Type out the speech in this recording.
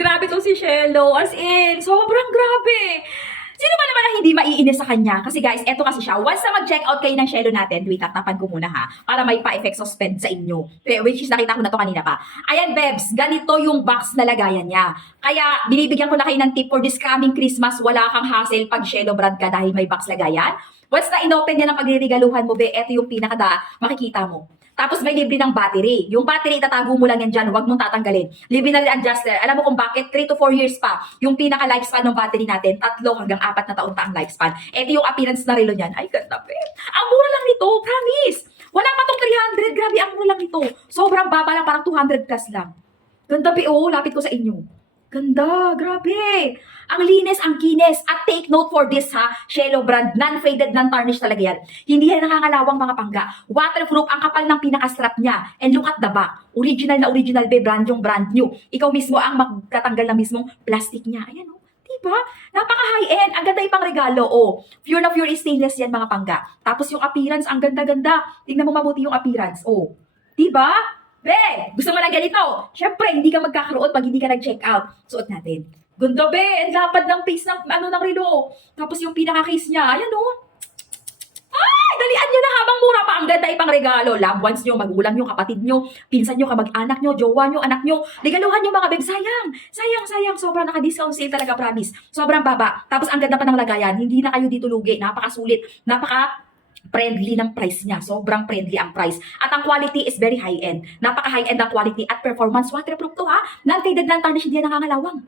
Grabe to si Shelo. As in, sobrang grabe. Sino ba naman ang hindi maiinis sa kanya? Kasi guys, eto kasi siya. Once na mag-check out kayo ng Shelo natin, wait, tatapan ko muna ha, para may pa-effect suspend sa inyo. Which is nakita ko na to kanina pa. Ayan, Bebs, ganito yung box na lagayan niya. Kaya, binibigyan ko na kayo ng tip for this coming Christmas, wala kang hassle pag Shelo brand ka dahil may box lagayan. Once na inopen niya ng pagre-regaluhan mo, be, eto yung makikita mo. Tapos may libre ng battery. Yung battery, itatago mo lang yan dyan. Huwag mong tatanggalin. Libre na rin adjuster. Alam mo kung bakit? 3 to 4 years pa. Yung pinaka-lifespan ng battery natin, 3 hanggang 4 na taon pa ang lifespan. Ito yung appearance na relo niyan. Ay, ganda, pe. Ang mura lang nito. Promise. Wala pa tong 300. Grabe, ang mura lang nito. Sobrang baba lang. Parang 200 plus lang. Ganda, pe. Oh, lapit ko sa inyo. Ganda, grabe. Ang linis, ang kinis. At take note for this ha, Shelo brand, non-faded, non-tarnished talaga yan. Hindi yan nangangalawang mga pangga. Waterproof, ang kapal ng pinaka-strap niya. And look at the back. Original na original, be, brand yung brand new. Ikaw mismo ang magtatanggal ng mismong plastic niya. Ayan o. Diba? Napaka-high-end. Ang ganda ipang regalo. Oh, pure na pure stainless yan mga pangga. Tapos yung appearance, ang ganda-ganda. Tingnan mo mabuti yung appearance. Oh, diba? Be, gusto mo na ganito? Siyempre, hindi ka magkakaroon pag hindi ka nag-check out. Suot natin. Ganda, be. Ang lapad ng face ng, ng relo. Tapos yung pinaka-case niya. Ayan, oh. Ay, dalian nyo na habang mura pa. Ang ganda ipang regalo. Loved ones nyo, magulang nyo, kapatid nyo, pinsan nyo, kamag-anak nyo, jowa nyo, anak nyo. Regaluhan nyo mga beb. Sayang. Sayang, sayang. Sobrang naka-discount sale talaga, promise. Sobrang baba. Tapos ang ganda pa ng lagayan. Hindi na kayo dito lugi. Napakasulit. Friendly ng price niya. Sobrang friendly ang price. At ang quality is very high-end. Napaka-high-end ang quality at performance. Waterproof to ha. Non-faded, non-tarnished, hindi yan nangangalawang.